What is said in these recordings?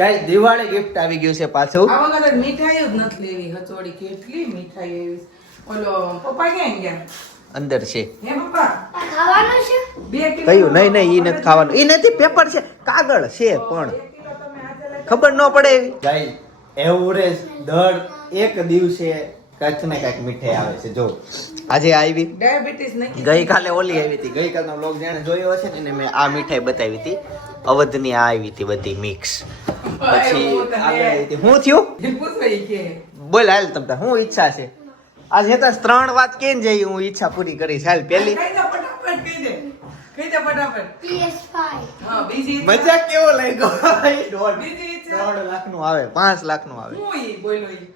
Guys Diwali gift આવી ગયું છે પાછું. આ વખતે મીઠાઈ જ નથી લેવી. હચોડી કેટલી મીઠાઈ એવી. ઓલો પપ્પા ક્યાં ગયા? અંદર છે. હે પપ્પા ખાવાનું છે 2 કિલો. કયું? નહીં ઈ નથી ખાવાનું. ઈ નથી, પેપર છે, કાગળ છે, પણ 1 કિલો તમે આજે લઈ ખબર ન પડે એવી. ગાઈસ એવરેજ દર એક દિવસે કાંઈક ને કાંઈક મીઠાઈ આવે છે. જો આજે આવી, ડાયાબિટીસ નહીં. ગઈકાલે ઓલી આવી હતી. ગઈકાલનો વ્લોગ જેણે જોયો હશે ને એને મેં આ મીઠાઈ બતાવી હતી. અવધની આ આવી હતી બધી મિક્સ. પછી આગળ આવી હતી. હું થયું? પૂછવાય કે બોલ હાલ તમને શું ઈચ્છા છે? આજે હતા 3 વાત કેમ જઈ હું ઈચ્છા પૂરી કરીશ. હાલ પેલી કહી દે ફટાફટ કહી દે. કહી દે ફટાફટ. PS5 હા બીજી મજા કેવો લાગ્યો? બીજી ઈચ્છા 3 લાખનું આવે, 5 લાખનું આવે. હું ઈ બોલ્યો ઈ.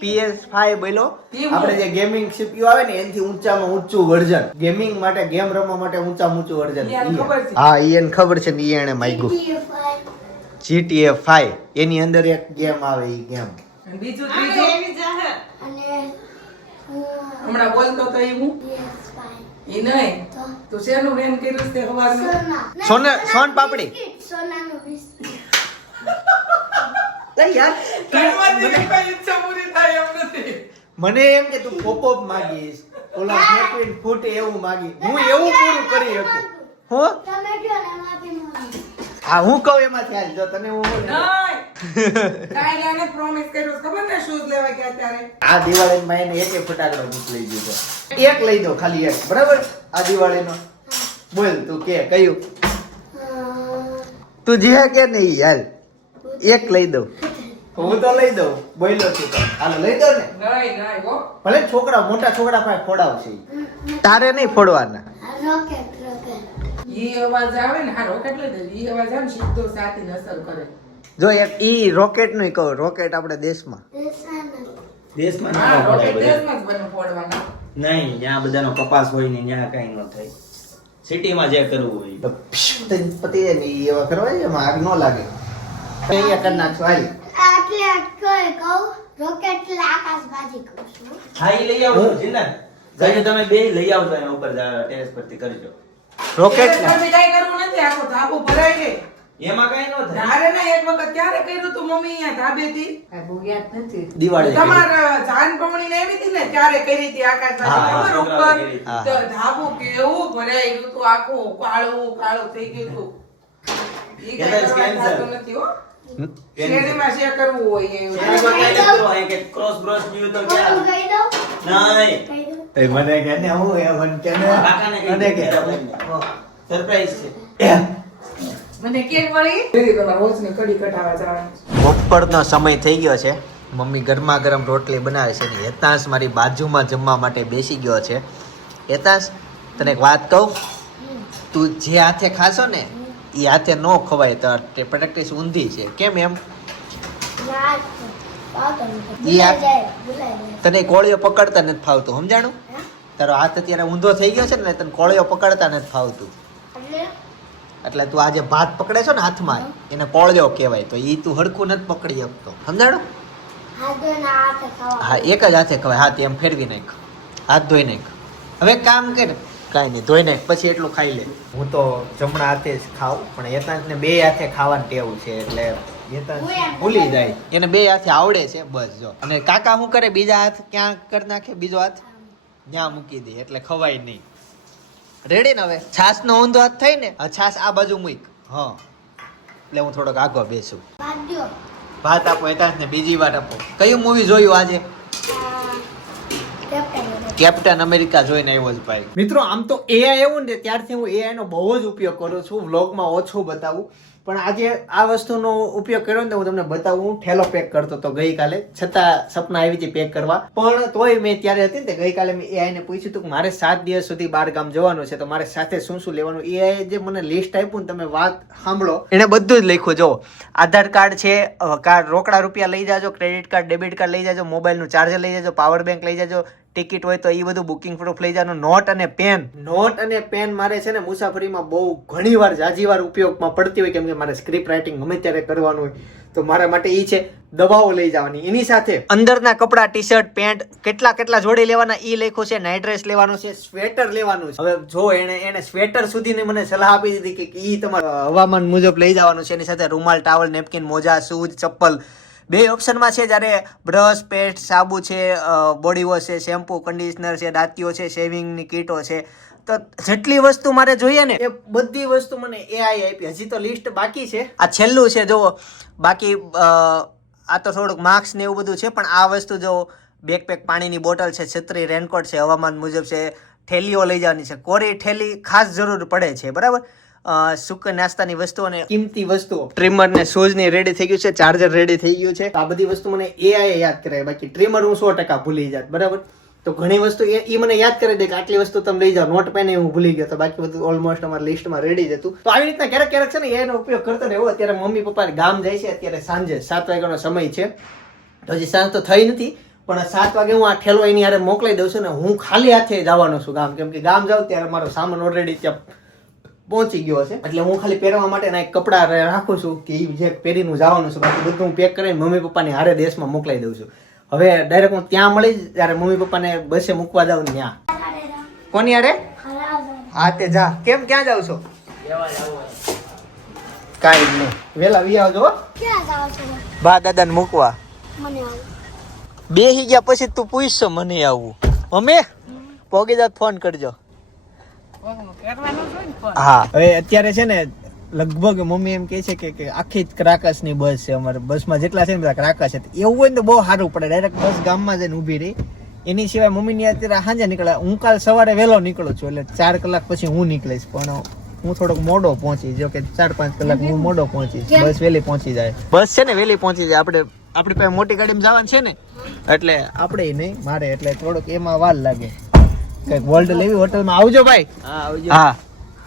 PS5 બોલો. કેવું? આપણે જે ગેમિંગ CPU આવે ને એનાથી ઊંચામાં ઊંચું વર્ઝન. ગેમિંગ માટે, ગેમ રમવા માટે ઊંચામાં ઊંચું વર્ઝન. યાર ખબર છે. હા ઈ એને ખબર છે ને ઈ એને માંગ્યું. GTA 5 એની અંદર એક ગેમ આવે ઈ ગેમ. અને બીજું ત્રીજું અને હમણાં બોલતો તો ઈ હું PS5 ઈ નહીં તો શેનું વેન કર્યું છે હવારનું? સોન પાપડી. સોનાનું બિસ્કિટ એ યાર કાંઈ કોઈ ઈચ્છા પૂરી થાય એમ નથી. મને એમ કે તું પોપઅપ માંગીશ, ઓલા ફેકવીન ફૂટે એવું માંગી. હું એવું પૂરું કરી શકું. હું તમે કયો ને એમાંથી મોની હા હું કહું એમાંથી હાલ. જો તને હું નહીં કાંઈ આને પ્રોમિસ કર્યું ખબર ને શૂઝ લેવા ગયા ત્યારે આ દિવાળીમાં એને એક ફટાકડો ગિફ્ટ લઈ દીધો. એક લઈ દો, ખાલી એક. બરાબર? આ દિવાળીનો બોલ તું કે કયું તું જે કે નહીં હાલ એક લઈ દઉં. હું તો લઈ દઉં. બોલ્યો છું તો હાલો લઈ દો ને. નહીં હો ભલે છોકરા, મોટા છોકરા પાસે ફોડાવશે. તારે નહીં ફોડવાના. રોકેટ ઈ અવાજ આવે ને હા રોકેટ લઈ દે ઈ અવાજ આવે ને સીધો સાતીને અસર કરે. જો એક ઈ રોકેટ નું કહો. રોકેટ આપણે દેશમાં દેશમાં હા ના રોકેટ ફોડાય બધા. દેશમાં જ બને ફોડવાના. નહીં, ત્યાં બધાનો કપાસ હોય ને ત્યાં કઈ ન થાય. સિટીમાં જે કરવું હોય. તો પતિ જાય ને ઈ એવા કરવા જાય, એમાં આગ ન લાગે. અહીંયા કરી નાખશો હાલ. આટલે કઈ કહું રોકેટ એટલે આકાશબાજી કહું છું હા, ઈ લઈ આવજો જીના. જઈને તમે બે લઈ આવજો એના ઉપર ટેરેસ પરથી કરજો. રોકેટ એટલે તમે કાંઈ કરવું નથી આખો ધાબો ભરાય છે. એમાં કઈ ન થાય. ધારે ના એક વખત ક્યારે કર્યું તું મમ્મી અહીંયા ધાબેથી? આ બહુ યાદ નથી. દિવાળી તમારા જાન પમણી ને આવી હતી ને ત્યારે કરી હતી આકાશબાજી હા, ખબર છોકરાઓએ ઉપર કરી. હા. તો ધાબો કેવું ભરાયું હતું આખું કાળું કાળું થઈ ગયું હતું. ઈ એને જ કાંઈ cancer. થતું નથી હો. શેરડીમાં શેર કરવું હોય એવું. એની પર કઈ નથી કરવું. અહીં કે ક્રોસ બ્રોસ જેવું તો હું ક્યાં? કહી દઉં નહીં. કહી દઉં મને કે ને હું એ મન કે ને કાકાને કહી અને કે દે. સરપ્રાઈઝ છે. મને કેક વળી દીદી તમારા રોજની કઢી કઢાવા જવાનું. બપોરનો સમય થઈ ગયો છે. મમ્મી ગરમા ગરમ રોટલી બનાવે છે ને હેતાંશ મારી બાજુમાં જમવા માટે બેસી ગયો છે. હેતાંશ તને એક વાત કહું, તું જે હાથે ખાશો ને એ હાથે ન ખવાય. તો પ્રેક્ટિસ ઊંધી છે. કેમ એમ? યાદ છે પાતો ઈ ભૂલાઈ આ- જાય ભૂલાઈ જાય તને કોળીઓ પકડતા નથી ફાવતું, સમજાણું? તારો હાથ અત્યારે ઊંધો થઈ ગયો છે ને તને કોળીઓ પકડતા નથી ફાવતું. એટલે એટલે તું આજે ભાત પકડે છો ને હાથમાં એને કોળિયો કહેવાય. તો ઈ તું હરખું નથી પકડી શકતો, સમજાણું? હાથ ધોઈને હાથે ખાવા હા એક જ હાથે ખવાય. હાથ એમ ફેરવી નાખ, હાથ ધોઈ નાખ. હવે એક કામ કર, કાંઈ નહીં, ધોઈ નાખ પછી એટલું ખાઈ લે. હું તો જમણા હાથે જ ખાઉં, પણ હેતાંશને બે હાથે ખાવાની ટેવ છે. એટલે હેતાંશ ભૂલી જાય. એને બે હાથે આવડે છે બસ. જો અને કાકા શું કરે, બીજા હાથ ક્યાં કરી નાખે, બીજો હાથ ત્યાં મૂકી દે એટલે ખવાય નહીં. રેડી ને? હવે છાસ નો ઊંધો હાથ થઈ ને, હવે છાસ આ બાજુ મૂક. હા એટલે હું થોડોક આગો બેસું. બાંધ્યો ભાત આપો હેતાંશ ને બીજી વાર આપો. કયું મૂવી જોયું આજે? કેપ્ટન અમેરિકા જોઈને આવ્યો જ ભાઈ. મિત્રો આમ તો એઆઈ એવું ને ત્યારથી હું એઆઈ નો બહુ જ ઉપયોગ કરું છું. વ્લોગમાં ઓછું બતાવું, પણ આજે આ વસ્તુનો ઉપયોગ કર્યો ને તો હું તમને બતાવું. હું ઠેલો પેક કરતો હતો ગઈકાલે, છતાં સપના આવી હતી પેક કરવા, પણ તોય મેં ત્યારે હતી ને ગઈકાલે મેં એઆઈ ને પૂછ્યું હતું કે મારે 7 દિવસ સુધી બહાર ગામ જવાનું છે, તો મારે સાથે શું શું લેવાનું. એઆઈ જે મને લિસ્ટ આપ્યું ને, તમે વાત સાંભળો, એને બધું જ લખ્યું. જો આધાર કાર્ડ છે, કાર્ડ રોકડા રૂપિયા લઈ જાજો, ક્રેડિટ કાર્ડ ડેબિટ કાર્ડ લઈ જાજો, મોબાઈલનું ચાર્જર લઈ જાજો, પાવર બેંક લઈ જાજો, ટિકિટ હોય તો એ બધું બુકિંગ પ્રૂફ લઈ જવાનું. નોટ અને પેન મારે છે ને મુસાફરીમાં બહુ ઘણી વાર જાજી વાર ઉપયોગમાં પડતી હોય, કેમ કે મારે સ્ક્રિપ્ટ રાઇટિંગ ગમે ત્યારે કરવાનું હોય, તો મારા માટે એ છે. દવાઓ લઈ જવાની, એની સાથે અંદરના કપડા, ટી શર્ટ, પેન્ટ કેટલા જોડી લેવાના ઈ લખ્યું છે, નાઇટ ડ્રેસ લેવાનું છે, સ્વેટર લેવાનું છે. હવે જો એને સ્વેટર સુધીની મને સલાહ આપી દીધી કે ઈ તમારા હવામાન મુજબ લઈ જવાનું છે. એની સાથે રૂમાલ, ટાવલ, નેપકિન, મોજા, શૂઝ, ચપ્પલ 2 ઓપ્શનમાં છે. જ્યારે બ્રશ, પેસ્ટ, સાબુ છે, બોડી વોશ છે, શેમ્પુ, કન્ડિશનર છે, દાંતીઓ છે, શેવિંગની કીટો છે. તો જેટલી વસ્તુ મારે જોઈએ ને એ બધી વસ્તુ મને એઆઈ આપી. હજી તો લિસ્ટ બાકી છે. આ છેલ્લું છે જો. બાકી આ તો થોડુંક માર્ક્સ ને એવું બધું છે, પણ આ વસ્તુ જો બેકપેક, પાણીની બોટલ છે, છત્રી, રેનકોટ છે, હવામાન મુજબ છે, થેલીઓ લઈ જવાની છે. કોરી થેલી ખાસ જરૂર પડે છે, બરાબર. સૂકા નાસ્તાની વસ્તુઓ અને કિંમતી વસ્તુઓ, ટ્રીમર ને શૂઝ ની રેડી થઈ ગયું છે, ચાર્જર રેડી થઈ ગયું છે. આ બધી વસ્તુ મને એઆઈ યાદ કરાય. બાકી ટ્રીમર હું 100% ભૂલી જાત, બરાબર. તો ઘણી વસ્તુ એ મને યાદ કરી દે કે આટલી વસ્તુ તમે લઈ જાઓ. નોટ પેન હું ભૂલી ગયો, તો બાકી બધું ઓલમોસ્ટ અમારા લિસ્ટમાં રેડી જ હતું. તો આવી રીતના ક્યારેક છે ને એનો ઉપયોગ કરતો રહેવો. અત્યારે મમ્મી પપ્પા ગામ જાય છે, અત્યારે સાંજે 7 વાગ્યાનો સમય છે. તો હજી સાંજ તો થઈ નથી, પણ 7 વાગે હું આ ઠેલો એની હારે મોકલાઈ દઉં છું ને હું ખાલી હાથે જવાનો છું ગામ. કેમ કે ગામ જાઉં ત્યારે મારો સામાન ઓલરેડી ત્યાં પહોંચી ગયો છે. એટલે હું ખાલી પહેરવા માટે ના કપડા રાખું છું કે એ જે પહેરીને જવાનું છે. બાકી બધું હું પેક કરીને મમ્મી પપ્પાની હારે દેશમાં મોકલાઈ દઉં છું. હવે ડાયરેક્ટ હું ત્યાં મળી ત્યારે મમ્મી પપ્પાને બસે મૂકવા જાઉં ત્યાં. કોની હારે? હા તે જા. કેમ ક્યાં જાવ છો? કાંઈ નહીં, વેલા વી આવજો. ક્યાં જાવ છો? બા દાદાને મૂકવા. મને આવું. બેસી ગયા પછી તું પૂછશો મને આવું. મમ્મી પોગી જાત ફોન કરજો. હા હવે અત્યારે છે ને લગભગ મમ્મી એમ કહે છે કે આખી જ ક્રાકસ ની બસ છે. અમારે બસમાં જેટલા છે ને બધા ક્રાકસ છે. એવું હોય ને તો બહુ સારું પડે. ડાયરેક્ટ બસ ગામમાં જઈને ઊભી રહી. એની સિવાય મમ્મીની અત્યારે સાંજે નીકળે. હું કાલ સવારે વહેલો નીકળું છું, એટલે 4 કલાક પછી હું નીકળીશ. પણ હું થોડોક મોડો પહોંચી, જો કે 4-5 કલાક હું મોડો પહોંચીશ. બસ વહેલી પહોંચી જાય. બસ છે ને વહેલી પહોંચી જાય. આપણી પાસે મોટી ગાડીમાં જવાનું છે ને, એટલે આપણે નહીં મારે, એટલે થોડોક એમાં વાર લાગે. કઈક વોલ્ટ લેવી હોટલમાં આવજો ભાઈ. હા આવજો. હા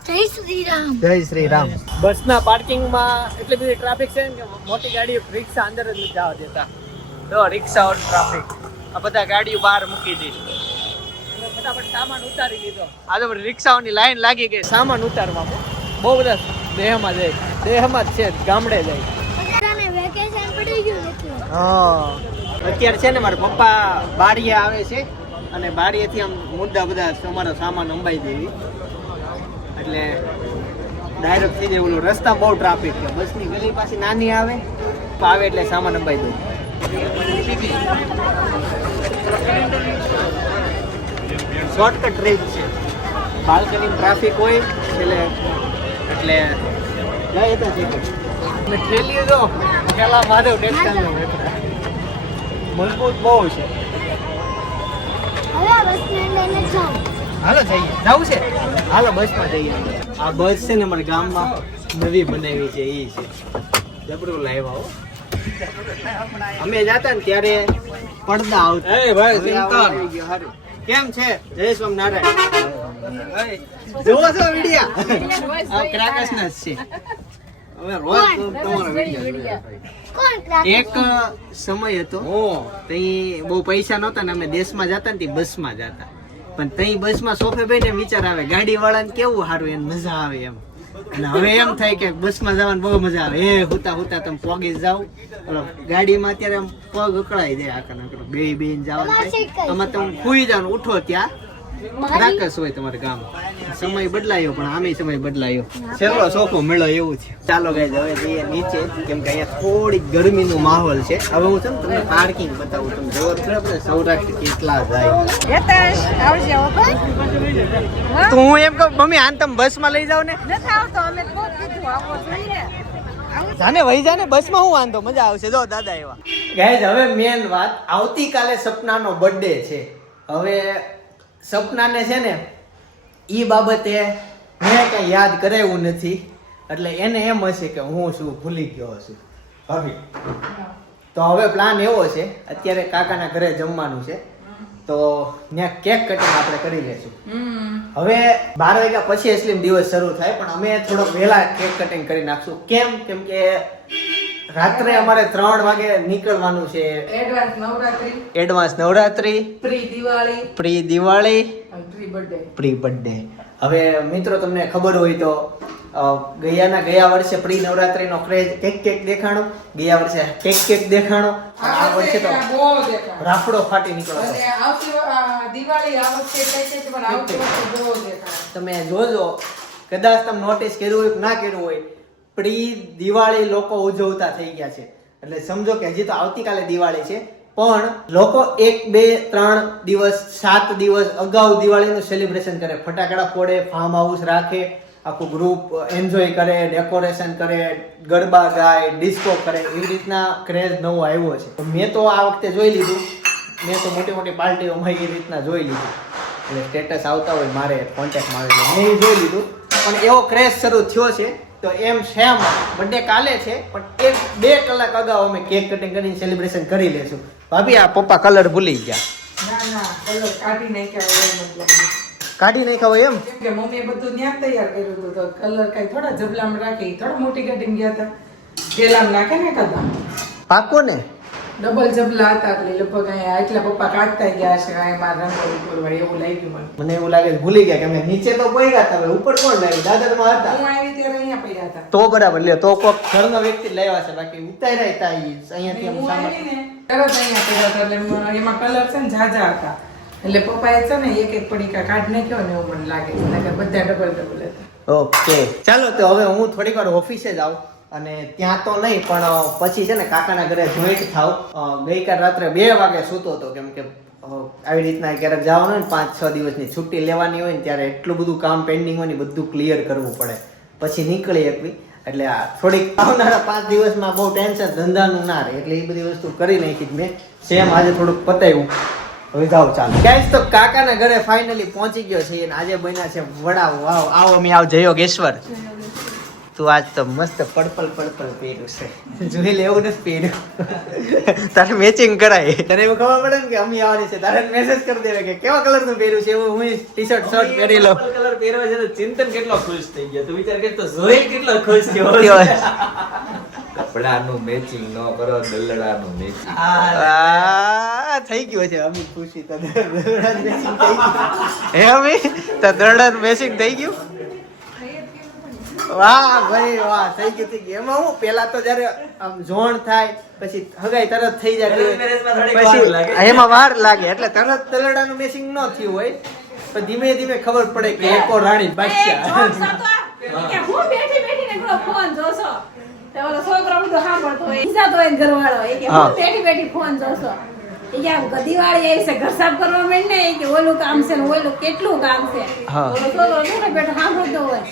જય શ્રી રામ. જય શ્રી રામ. બસના પાર્કિંગમાં એટલી બધી ટ્રાફિક છે કે મોટી ગાડીઓ રિક્ષા અંદર જ નથી જવા દેતા. તો રિક્ષાઓ ટ્રાફિક, આ બધા ગાડીઓ બહાર મૂકી દીધી. ફટાફટ સામાન ઉતારી લીધો. આ તો રિક્ષાઓની લાઈન લાગી ગઈ સામાન ઉતારવામાં. બહુ બધા દેહમાં જાય, દેહમાં જ છે, ગામડે જાય. બધાને વેકેશન પડી ગયું એટલે. હા અત્યારે છે ને મારા પપ્પા બારીએ આવે છે અને બારીએથી આમ મુદ્દા બધા તમારો સામાન અંબાઈ દેવી. એટલે ડાયરેક્ટ થઈ જાય. ઓલો રસ્તા બહુ ટ્રાફિક છે. બસની ગલી પાછી નાની આવે એટલે સામાન અંબાઈ દઉં. શોર્ટકટ ટ્રીપ છે. બાલ્કની ટ્રાફિક હોય એટલે જાય તો છે. થેલી જો ખેલા માધવ ટેક્સટાઇલ મજબૂત બહુ છે. હવે બસને લઈને જાઉં. હાલો જઈએ. જવું છે? હાલો બસમાં જઈએ. આ બસ છે ને અમારા ગામમાં નવી બનાવી છે. એ છે જબરું લાવ્યા હો. અમે જાતા ને ત્યારે પડદા આવતા. એ ભાઈ ચિંતા. કેમ છે? જય સ્વામિનારાયણ. જોવો છો વિડિયા? આ ક્રાકસના જ છે. હવે રોજ તમારો વિડિયો. કોણ ક્લાસ? એક સમય હતો તઈ બહુ પૈસા નહોતા ને અમે દેશમાં જતા ને બસમાં જતા. પણ તઈ બસમાં સોફે બેઠે વિચાર આવે ગાડી વાળાને કેવું સારું, એમ મજા આવે એમ. અને હવે એમ થાય કે બસમાં જવાની બહુ મજા આવે. એ હુતા હુતા તમે પોગી જાવ. ગાડીમાં અત્યારે આમ પગ અકળાઈ જાય. આખા બેન જવાનું થાય. આમાં તમે સુઈ જાવ, ઉઠો ત્યાં ક્રાકસ હોય તમારા ગામ. સમય બદલાયો પણ આમે સમય બદલાયો. છેલ્લો સોફો મળ્યો એવું છે. ચાલો ગાઈસ હવે જઈએ નીચે, કેમ કે અહીંયા થોડી ગરમીનો માહોલ છે. હવે હું છે ને તમને પાર્કિંગ બતાવું. તમે જોવો છો આપણે સૌરાષ્ટ્ર કેટલા જાય. તો હું એમ કહું મમ્મી આને તમે બસમાં લઈ જાવ ને. જાને વહી જાને બસમાં હું વાંધો, મજા આવશે. જો દાદા એવા. ગાઈસ હવે મેન વાત, આવતીકાલે સપનાનો બર્થડે છે. હવે સપનાને છે ને ઈ બાબતે મેં કઈ યાદ કરાવ્યું નથી. એટલે એને એમ હશે કે હું શું ભૂલી ગયો છું ભાભી. તો હવે પ્લાન એવો છે, અત્યારે કાકાના ઘરે જમવાનું છે તો ત્યાં કેક કટિંગ આપણે કરી લેશું. હવે 12 વાગ્યા પછી અસલીમ દિવસ શરૂ થાય, પણ અમે થોડોક વહેલા કેક કટિંગ કરી નાખશું. કેમ કે રાત્રે અમારે 3 વાગે નીકળવાનું છે. Advance Navratri, pre Diwali, pre birthday. હવે મિત્રો તમને ખબર હોય તો ગયા વર્ષે પ્રી નવરાત્રીનો ક્રેઝ કેક દેખાણો, ગયા વર્ષે કેક દેખાણો, આ વર્ષે તો બહુ દેખાય. રાફડો ફાટી નીકળ્યો અને દિવાળી આ વખતે કઈ છે પણ આવતી વખતે બહુ દેખાય. તમે જોજો, કદાચ તમે નોટિસ કર્યું હોય કે ના કર્યું હોય, પ્રી દિવાળી લોકો ઉજવતા થઈ ગયા છે. એટલે સમજો કે હજી તો આવતીકાલે દિવાળી છે, પણ લોકો 1, 2, 3 દિવસ 7 દિવસ અગાઉ દિવાળીનું સેલિબ્રેશન કરે, ફટાકડા ફોડે, ફાર્મ હાઉસ રાખે, આખું ગ્રુપ એન્જોય કરે, ડેકોરેશન કરે, ગરબા ગાય, ડિસ્કો કરે. એવી રીતના ક્રેઝ નવો આવ્યો છે. તો મેં તો આ વખતે જોઈ લીધું, મેં તો મોટી મોટી પાર્ટીઓમાં એ રીતના જોઈ લીધું. એટલે સ્ટેટસ આવતા હોય મારે કોન્ટેક્ટમાં આવે એટલે મેં જોઈ લીધું. પણ એવો ક્રેઝ શરૂ થયો છે. તો એમ સેમ બર્થડે કાલે છે, પણ 1-2 કલાક અગાઉ અમે કેક કટિંગ કરીને સેલિબ્રેશન કરી લેશું. ભાભી આ પપ્પા કલર ભૂલી ગયા. ના કલર કાઢી નાખ્યા હોય એમ જ લાગે. કાઢી નાખ્યા હોય એમ? કેમ કે મમ્મીએ બધું ત્યાં તૈયાર કર્યું હતું, તો કલર કઈ થોડા જબલામાં રાખે, થોડા મોટી ગાડીમાં ગયા હતા, પેલામાં નાખે ને કદા પાકો ને ડબલ જબલા હતા, એટલે લગભગ અહીંયા એટલા પપ્પા કાઢતા ગયા છે. એમાં રંગોળી પૂરવા એવું લાગ્યું મને. મને એવું લાગે છે ભૂલી ગયા કે અમે નીચે તો પડ્યા હતા, હવે ઉપર કોણ લાવ્યું? દાદરમાં હતા હું આવી ત્યારે અહીંયા પડ્યા હતા. તો બરાબર લ્યો, તો કોક ઘરનો વ્યક્તિ લાવ્યા છે, બાકી ઉતાર્યા હતા અહીંયાથી આમ હું સામાન. આવી ને તરત અહીંયા પડ્યા હતા, એટલે એમાં કલર છે ને ઝાઝા હતા, એટલે પપ્પાએ છે ને એક પડીકા કાઢ નાખ્યો ને એવું મને લાગે છે, નકર બધા ડબલ હતા. ઓકે, ચાલો તો હવે હું થોડીક વાર ઓફિસે જાઉં, અને ત્યાં તો નહીં પણ પછી છે ને કાકાના ઘરે જોઈન્ટ થાવ. ગઈકાલ રાત્રે 2 વાગે સૂતો હતો, કેમ કે આવી રીતના ક્યારેક જવાનું હોય ને 5-6 દિવસની છુટ્ટી લેવાની હોય ને ત્યારે એટલું બધું કામ પેન્ડિંગ હોય ને બધું ક્લિયર કરવું પડે, પછી નીકળી એકવી. એટલે આ થોડીક આવનારા 5 દિવસમાં બહુ ટેન્શન ધંધાનું ના રહે, એટલે એ બધી વસ્તુ કરી નાખી જ મેં. સેમ આજે થોડુંક પતાવ્યું. હવે જાવ ચાલો ગાઈસ, તો કાકાના ઘરે ફાઇનલી પહોંચી ગયો છે અને આજે બન્યા છે વડા. વાવ, આવો અમે આવ જયોગેશ્વર. તું આજ તો મસ્ત પર્પલ પહેર્યું છે, જોઈ લે એવું નથી પહેર્યું. તારે મેચિંગ કરાય, તને એવું ખબર પડે ને કે અમે આવવાની છે, તારે મેસેજ કરી દેવે કે કેવા કલર નું પહેર્યું છે, એવું હું ટી-શર્ટ શર્ટ પહેરી લઉં. કલર પહેરવા છે તો ચિંતન કેટલો ખુશ થઈ ગયો, તું વિચાર કર તો જોઈ કેટલો ખુશ થયો. કપડાનું મેચિંગ ન કરો, દલડાનું મેચિંગ. આ થઈ ગયું છે અમિત ખુશી, તને દરડાનું મેચિંગ થઈ ગયું. હે અમિત, તો દરડાનું મેચિંગ થઈ ગયું. વાહ ભાઈ વાહ, થઈ ગયું. એમાં હું પેલા તો જયારે આમ જોણ થાય પછી હગાઈ તરત થઈ જાય, પછી એમાં વાર લાગે, એટલે તરત દલડાનું મેચિંગ ન થયું હોય, પણ ધીમે ધીમે ખબર પડે કે એકો રાણી બાદશાહ. હું બેઠી બેઠીને પેલો ફોન જોશો, તો ઓલો છોકરો બધું સાંભળતો હોય, ઈચ્છા તો હોય ને ઘરવાળો હોય કે હું બેઠી બેઠી ફોન જોશો. એ કે આમ દિવાળી આવી છે, ઘર સાફ કરવા માંડ ને, કે ઓલું કામ છે ને ઓલું કેટલું કામ છે. ઓલો છોકરો બેઠો બેઠો સાંભળતો હોય,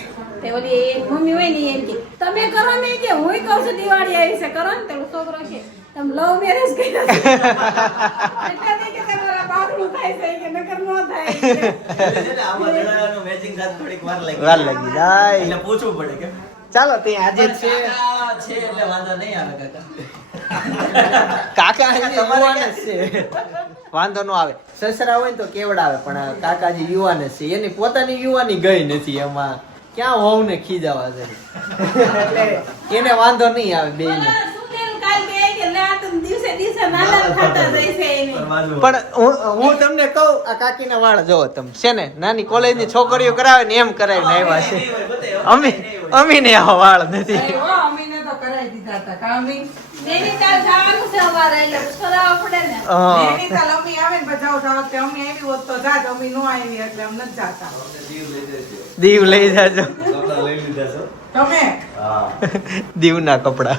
તે ઓલી મમ્મી હોય ને એમ કે તમે કરો ને, કે હું કહું છું દિવાળી આવી છે કરો ને. તો છોકરો કે તમે લવ મેરેજ કર્યા છે, એટલે કે તમારા બાપનું થાય છે કે નકર નો થાય. આમાં દલડાનું મેચિંગ સાથે થોડીક વાર વાર લાગી જાય. એટલે પૂછવું પડે કે ચાલો તે આજે છે કાકા છે એટલે વાંધો નહીં આવે. કાકા કાકા હજી યુવાન જ છે, વાંધો ન આવે. સસરા હોય ને તો કેવડાવે, પણ કાકાજી યુવાન જ છે, એની પોતાની યુવાની ગઈ નથી, એમાં ક્યાં હોવ ને ખીજાવા છે, એટલે એને વાંધો નહીં આવે બેયને. પણ હું તમને કહું, આ કાકીના વાળ જોવો તમે, છે ને નાની કોલેજની છોકરીઓ કરાવે ને એમ કરાવીને આવ્યા છે. અમી ને આવા વાળ નથી. અમીને તો કરાવી દીધા હતા કામી. નૈનીતાલ જવાનું છે અમારે, એટલે કરાવવા પડે ને. નૈનીતાલ અમી આવે ને બજાવ જાવ તે અમી આવી હોત તો જાત, અમી નો આવી એટલે અમ નથી જાતા. દીવ લઈ જાજો. કપડા લઈ લીધા છો તમે દીવના કપડા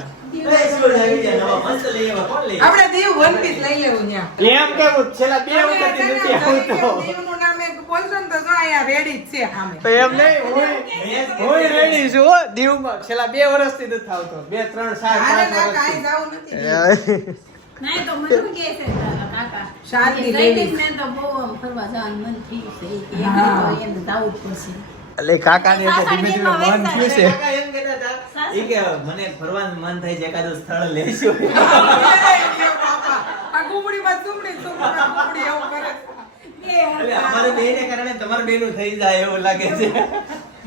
આપણે દીવ વન પીસ લઈ લેવું ન્યા. એમ કેવું છેલ્લા 2 વખત નથી આવતો. દીવનું નામ એક બોલશો ને તો જો અહીંયા રેડી જ છે સામે. તો એમ નહીં, હું રેડી છું હો. દીવમાં છેલ્લા 2 વર્ષથી નથી આવતો, 2, 3, 4, હાલે 5 ના કાંઈ વર્ષથી. જાવું નથી. નહીં તો મને કે છે કાકા શાંતિ કે લેવી. ladies ને તો બહુ આમ ફરવા જવાનું મન થયું છે, કે એને તો એને જાવું જ પડશે. એટલે કાકાને એટલે ધીમે ધીમે મન થયું છે. કાકા એમ કહેતા હતા ઈ કે મને ફરવાનું મન થાય છે, એકાદું સ્થળ લઈશું. બાપા, આ ગુમડીમાં ચૂમડી એવું કરે. એટલે અમારે બેયને કારણે તમારે બેયનું થઈ જાય એવું લાગે છે.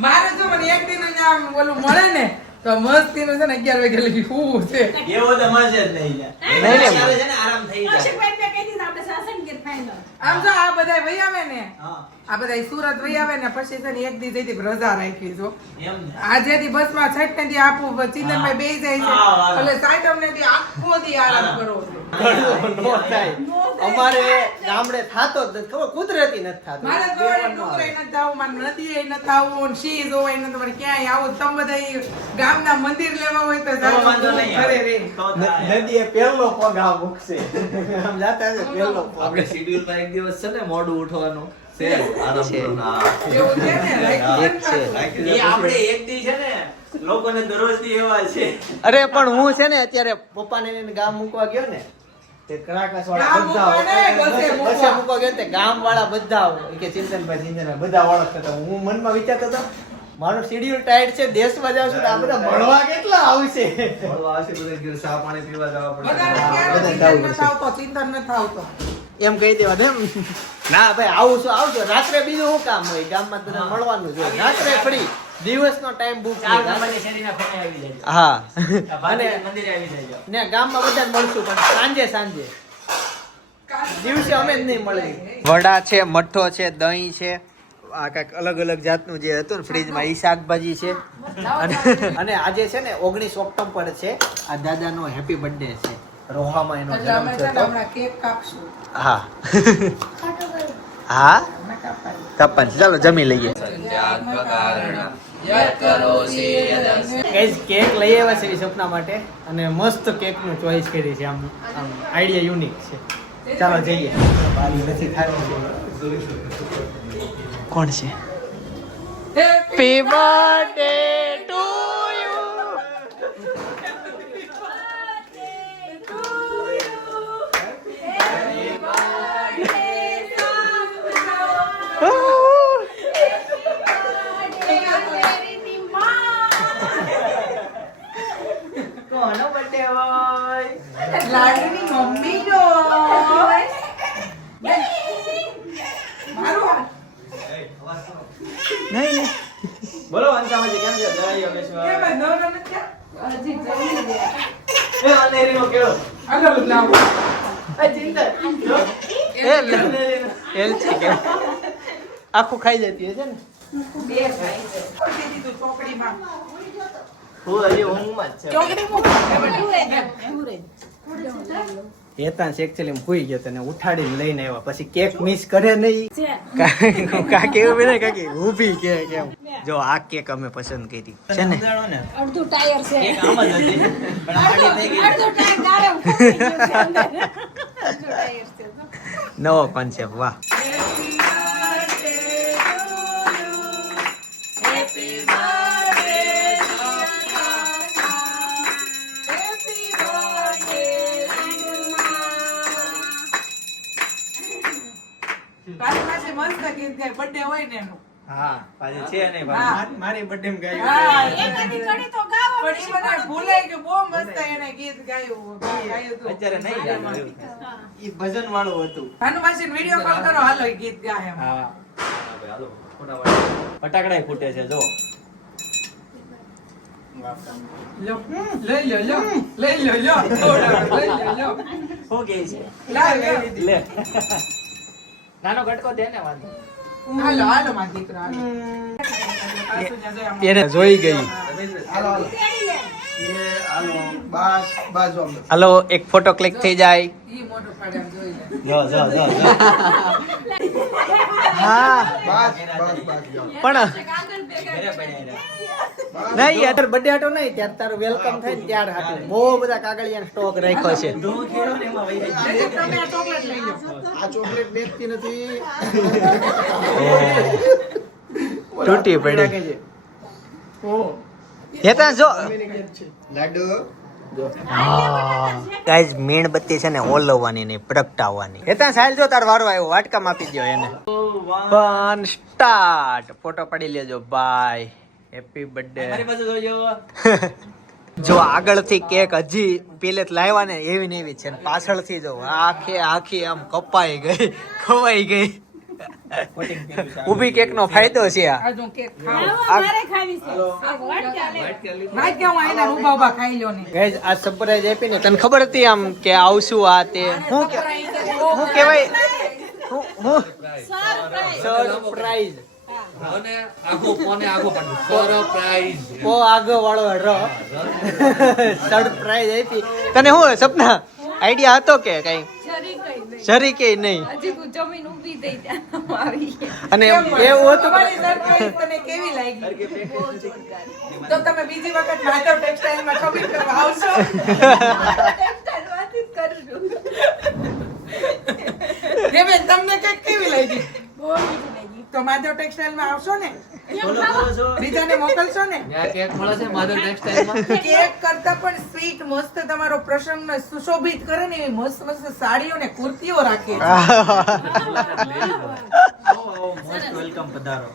મારે જો મને એક દિન જ આમ ઓલું મળે ને તો મસ્તીનું છે ને 11 વાગે લગી હું છે. એવો તો મળશે જ નહીં. નહીં. આવે છે ને આરામ થઈ જાય. કૌશિકભાઈ મેં કહી દીધું આપણે સાસણ ગીર final. આમ જો આ બધા વહી આવે ને હા આ બધા સુરત વહી આવે ને પછી છે ને એક દી જઈતી રજા રાખી જો એમ ને આજે દી બસમાં છઠ ને દી આપું ચિંતનભાઈ બેસી જાય છે હા, હા. એટલે સાઈડ અમને દી આખો દી આરામ કરો છો નો થાય. અમારે ગામડે થાતો જ નથી. ખબર કુદરતી નથી થાતો. મારે તો વળી ડુંગરે નથી જાવું, મારે નદીએ નથી આવવું, ને સિંહ જોવાય નથી, મારે ક્યાંય આવું. તમે બધા ઈ ગામના મંદિર લેવા હોય તો તો જાજો, વાંધો નહીં ઘરે આવે. રે. તો થાય. નદીએ પહેલો પગ આ મૂકશે. આમ જાતા હશે પહેલો પગ. આપણે શેડ્યુલ માં એક દિવસ છે ને મોડું ઉઠવાનું છે આરામ છે. કરવાનું. હા. એવું છે ને, રાખી એક છે. રાખી. એ આપણે એક દી છે ને લોકોને દરરોજ દી એવા છે અરે પણ હું છે ને અત્યારે પપ્પાને લઈને ગામ મૂકવા ગયો ને તે કરાકાસ વાળા ગામ બધા મૂકવા નહીં, બસે મૂકવા. બસે મૂકવા ગયો ને તે ગામ વાળા બધા ઈ કે ચિંતનભાઈ બધા ઓળખતા હતા. હું મનમાં વિચારતો હતો મારું શેડ્યુલ ટાઈટ છે, દેશમાં જાઉં છું તો આ બધા ભણવા કેટલા આવશે. મળવા આવશે બધા ઘેર ચા પાણી પીવા જવા પડશે બધાને બધા ક્યારે જાવું ચિંતન છે. નથી આવતો, ચિંતન નથી આવતો. એમ કહી દેવા દે એમ. ના ભાઈ આવું છું આવજો. રાત્રે બીજું શું કામ હોય, ગામમાં બધા મળવાનું જ હોય. રાત્રે ફ્રી, દિવસનો ટાઈમ બુક ચાર નંબરની શેરીના ખૂણે આવી જાજો. હા આ અને ભાતીજી મંદિરે આવી જાજો. ને ગામમાં બધા મળશું પણ સાંજે સાંજે દિવસે અમે જ નહીં મળી. વડા છે, મઠ્ઠો છે, દહીં છે, આ કાંઈક અલગ અલગ જાતનું જે હતું ને ફ્રીજમાં ઈ શાકભાજી છે. અને આજે છે ને 19 ઓક્ટોબર છે, આ દાદાનો હેપી બર્થડે છે. રોહામાં એનો એટલે અમે જન્મ છે ને થયો. હમણાં કેક કાપશું. હા ખાટું કર્યું. હા અમે કાપાય. તપન ચાલો જમી લઈએ. Guys, કેક લઈ આવ્યા છે ઈ સપના માટે અને મસ્ત કેક નું ચોઈસ કરી છે. આમ આઈડિયા યુનિક છે. ચાલો જઈએ. બારી નથી થાય. કોણ છે? Happy birthday to you. કોનો બર્થડે હોય? લાડુની મમ્મીનો. મારો નહીં બોલો અંશામાજી કેમ છે? જય યોગેશ્વર. કેમ આ નવરો નથી થયા? હજી જમી ગયા. એ અનેરીનો કેળો. આગળ લાવો. એ ચિંતન. જો. એ લે. અનેરીનો. એલ છે કે આખું ખાઈ જતી હશે ને. બે ભાઈ છે. ખોટી દીધું ચોકડીમાં. હું હજી ઊંઘમાં જ છે. ચોકડી મૂકો. હેતાંશ એકચ્યુઅલી ભૂઈ ગયો તને ઉઠાડીને લઈને આવ્યા પછી કેક મિસ કરે નહીં. છે. કાકી એવું બને કાકી ઊભી કે કેમ. જો આ કેક અમે પસંદ કરી છે ને. સમજાણો ને. અડધું ટાયર છે. એક આમ જ હતી પણ આ આડી થઈ ગઈ. અડધું ટાયર ગાળે ફૂટી ગયું છે અંદર. અડધું ટાયર છે. નવો કોન્સેપ્ટ વાહ. તારી પાસે મસ્ત ગીત ગાય birthday હોય ને એનું. હા પાછી છે નહીં હા. ભાઈ. મારી બર્થડે માં હા, ગાયું. એકાદી કડી તો ગાવો પણ ઈ પછી મને ભૂલાઈ ગયું. બહુ મસ્ત એને ગીત ગાયું. ગાયું હતું. અત્યારે નહીં યાદ આવ્યું. ઈ ભજન વાળું હતું. ભાનુમાસીને video call કરો, હાલો ઈ ગીત ગાય એમ. હા હા ભાઈ, હાલો. ફટાફટ. ફટાકડાય ફૂટે છે જો. લો, લઈ લો, લો. લઈ લો, લો. થોડા, લઈ લો, લો. શું કહે છે? લાવ, લાવ. લે. નાનો ગટકો દે ને વાંધો. હાલો, હાલો, મારો દીકરો, હાલો. પાછું જ્યાં જાય આમ. એને જોઈ ગઈ. હાલો એક ફોટો ક્લિક થઈ જાય. ઈ મોટું પાડે આમ જોઈ લે. જો જો જો જો. હા પણ ઘરે પડ્યા રહ્યા. નહીં યાર બર્થડે હાટો નહીં ત્યારે તારું વેલકમ થાય ને ત્યાર હાટું બહુ બધા કાગળિયા સ્ટોક રાખ્યો છે. ધૂળ ખેડો ને એમાં વહી જાય. એટલે તમે આ ચોકલેટ લઈ લો. આ ચોકલેટ બેચતી નથી. તૂટી પડી. હેતા જો ગાઈઝ મીણબત્તી છે ને ઓલવવાની નહીં પ્રગટાવવાની. હેતા સાહેલ જો તાર વારો આવ્યો વાટકામાં આપી દો એને. પણ સ્ટાર્ટ ફોટો પડી લેજો બાય. Happy birthday. મારી પાસે જોજો. જો આગળથી કેક હજી પેલે લાવ્યા ને એવી ને એવી છે ને પાછળથી જો આખી આમ કપાઈ ગઈ ખવાઈ ગઈ. ઊભી કેક નો ફાયદો છે આ. આજ હું કેક ખાઉં. આવો, મારે ખાવી છે. વાટકા લે. ભાઈ કે હું આઈને ઊભા ઊભા ખાઈ લો ને. ગાઈઝ આ સરપ્રાઈઝ આપી ને તને ખબર હતી આમ કે આવશું આ તે હું કહેવાય સરપ્રાઈઝ મને આગો કોને આગો પાડું સરપ્રાઈઝ ઓ આગળ વાળો ર સરપ્રાઈઝ આપી તને શું સપના આઈડિયા હતો કે કઈ જરી કે નહીં હજી તું જમીન ઊભી થઈ ત્યાં આવી ગયા. અને એવું હતું તમારી surprise તને કેવી લાગી? તો તમે બીજી વખત માધવ ટેક્સટાઇલમાં shopping કરવા આવશો? ટેક્સટાઇલમાંથી જ કરું છું. બેન, તમને કેક કેવી લાગી? બહુ મીઠી લાગી. તો માધવ ટેક્સટાઇલમાં આવશો ને? ફોલો કરો છો બીજાને મોકલશો ને? ત્યાં કેક મળે છે માધવ ટેક્સટાઇલમાં કેક કરતા પણ સ્વીટ મસ્ત તમારો પ્રસંગને સુશોભિત કરે ને એવી મસ્ત મસ્ત સાડીઓ ને કુર્તીઓ રાખે છે. આવો મોસ્ટ વેલકમ પધારો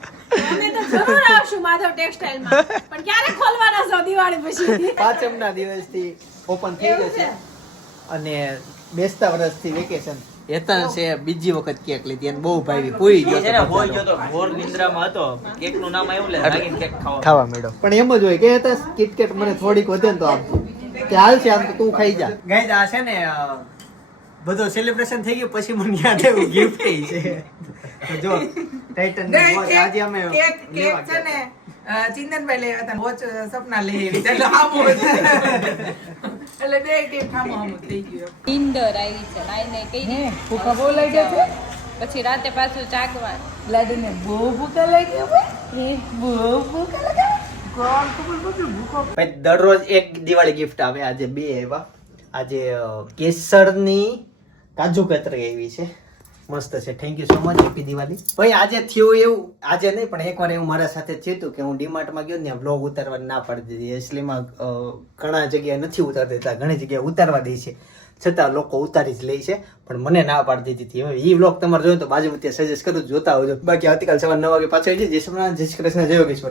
અમે તો જરૂર આવશું માધવ ટેક્સટાઇલમાં. પણ ક્યારે ખોલવાના છો દિવાળી પછી? પાંચમના દિવસથી ઓપન થઈ જશે અને બેસતા વર્ષથી વેકેશન હેતન છે બીજી વખત કેક લીધી અને બહુ ભાવી પૂરી ગયો છે ને તો હોઈ ગયો તો ઘોર નિંદ્રામાં હતો કેક નું નામ આવ્યું લે લાગીને કેક ખાવા મેળો પણ એમ જ હોય કે હેતન કિટકેટ મને થોડીક વધે ને તો આપજો કે હાલ છે આમ તો તું ખાઈ જા ગાઈઝ આ છે ને બધો સેલિબ્રેશન થઈ ગયું પછી મને યાદ આવ્યું ગિફ્ટ છે તો જો ટાઇટન ની વોચ આજે અમે કેક છે ને ચિંતનભાઈ લઈ આવ્યા હતા વોચ સપના લઈ આવી એટલે આવું એટલે બે કેક આમ થઈ ગયો. નીંદર આવી છે નાઈને કઈ ભૂખા બહુ લાગ્યા છે પછી રાતે પાછું જાગવાનું. લાડુને બહુ ભૂખા લાગ્યા હોય બહુ ભૂખા લાગ્યા કોણ ખબર બધું ભૂખો પછી દરરોજ એક દિવાળી ગિફ્ટ આવે આજે બે આવ્યા આજે કેસરની કાજુ કતરી આવી છે મસ્ત છે thank you so much happy Diwali ભાઈ આજે થયું એવું આજે નહીં પણ એકવાર એવું મારા સાથે થયું હતું કે હું ડીમાર્ટમાં ગયો ને વ્લોગ ઉતારવાની ના પાડી દીધી એસલીમાં ઘણા જગ્યાએ નથી ઉતારી દેતા ઘણી જગ્યાએ ઉતારવા દે છે છતાં લોકો ઉતારી જ લે છે પણ મને ના પાડી દીધી હતી હવે એ વ્લોગ તમારે જોયો તો બાજુ સજેસ્ટ કરું જોતા આવજો બાકી આવતીકાલ સવારે 9 વાગે પાછો આવી જય શ્રી કૃષ્ણ જય યોગેશ્વર